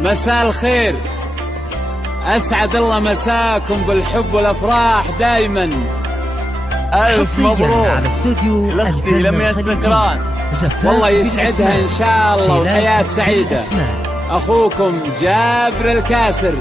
مساء الخير، أسعد الله مساكم بالحب والأفراح دايما. ألف مبروك على استوديو لأختي لميا السكران، والله يسعدها إن شاء الله وحياة سعيدة. أخوكم جابر الكاسر.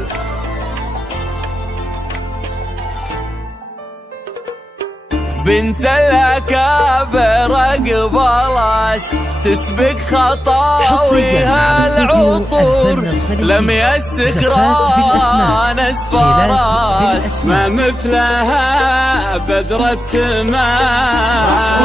بنت الأكابر قبلت تسبق خطاويها العطور، لميا السكران اسفرت ما مثلها بدر التمام.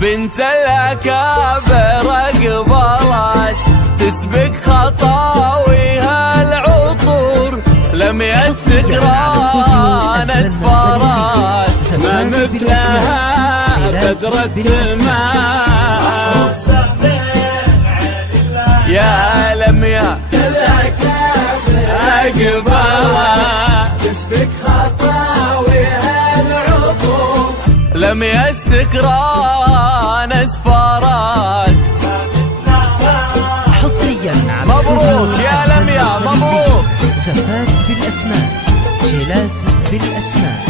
بنت الأكابر قبلت تسبق خطاويها العطور، لميا السكران اسفرت ما مثلها بدر التمام. يا لميا أقبلها تسبق خطاويها العطور، لميا السكران اسفرت. حصريا على مبروك يا لميا مبروك. زفات بالأسماء، شيلات بالأسماء.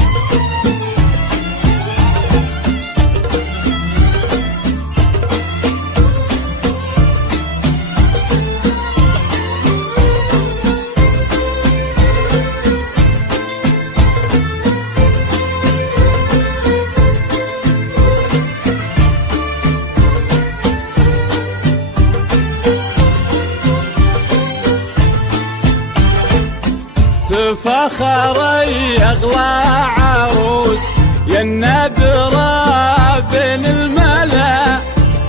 تفخري أغلى عروس يا النادرة بين الملا،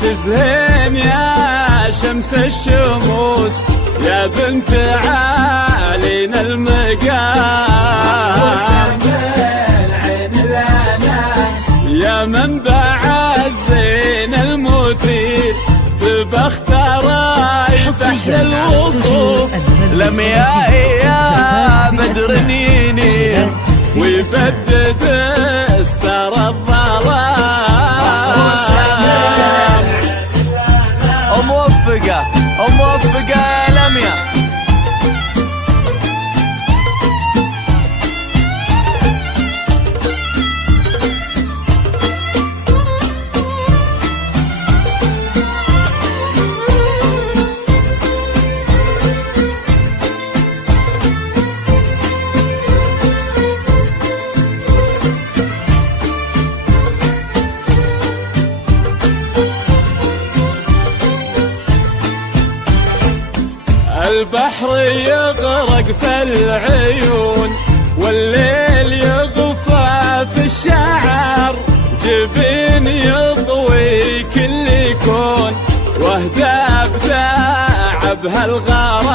تزهين يا شمس الشموس يا بنت عالين المقام، يا منبع الزين المثير تبختري بحر الوصول، لميا يا بدر نيني ويبدد استر الظلام. موفقة موفقة يا لميا. البحر يغرق في العيون والليل يغفى في الشعر، جبين يضوي كل كون واهدى بداع بهالغرام،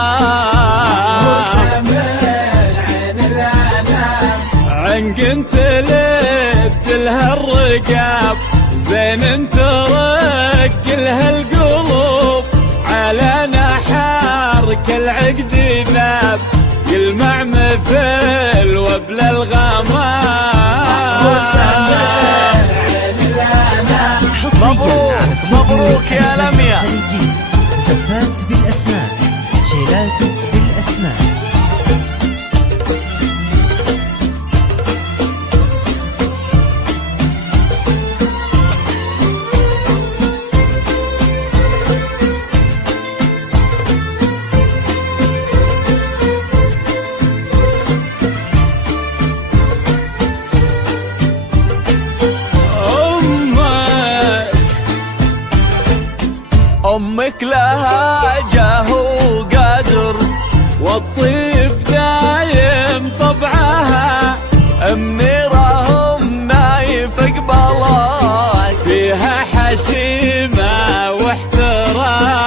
عنق انت لبت لها الرقاب، زين انت رق لها القلوب، على نحارك العقد ذاب يلمع مثل وبل الغمام. مبروك مبروك يا لميا. زفات بالأسماء، شيلات بالأسماء. أمك لها جاه وقدر والطيب دايم طبعها، منيرهم نايف قبلك فيها حشيمة واحترام،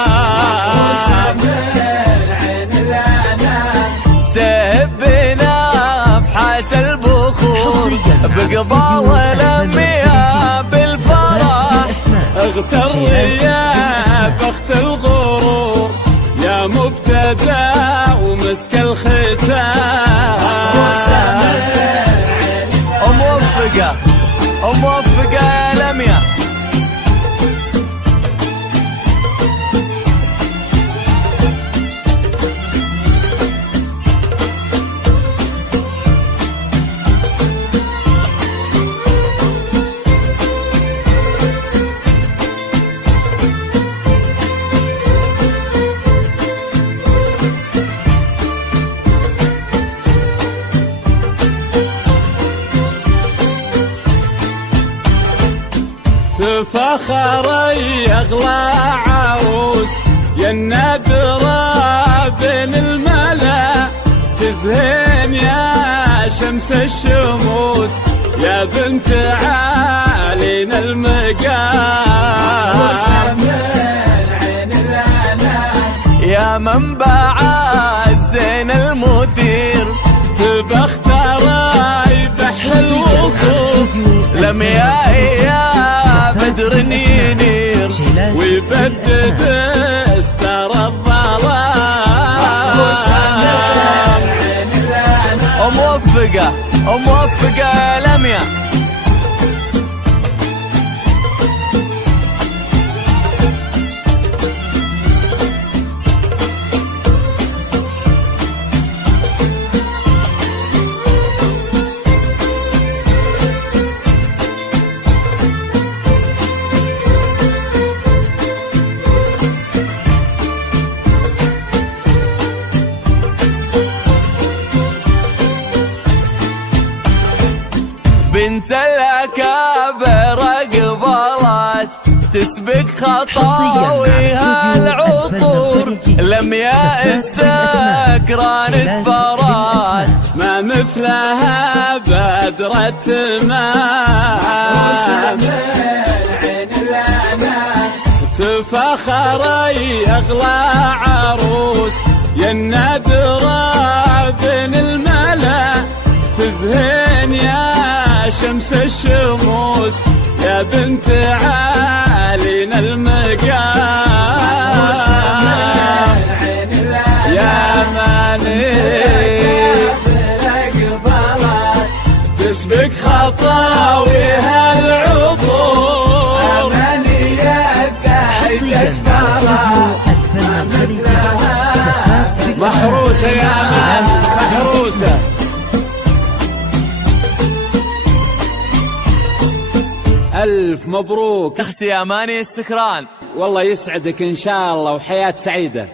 تهب نفحة البخور بقبال لميا بالفرح، اغتر يا بخت الغرور يا مبتدى ومسك الختام. موفقة موفقة يا لميا. تفاخري أغلى عروس يا النادرة بين الملا، تزهين يا شمس الشموس يا بنت عالين المقام، يا منبع الزين المثير، تبختري بحر الوصول لميائي بدر ينير ويبدد استر الظلام. موفقة لميا بنت الأكابر قبلت تسبق خطاويها العطور، لمياء السكران اسفرات ما مثلها بدرة الماء، تفاخري أغلى عروس يا النادرة بين الملا، تزهين يا شمس الشموس يا بنت عالين المقام، يا ماني تسبق خطاويها العطور، محروسة يا مان محروسة. ألف مبروك تخسي أماني السكران، والله يسعدك إن شاء الله وحياة سعيدة.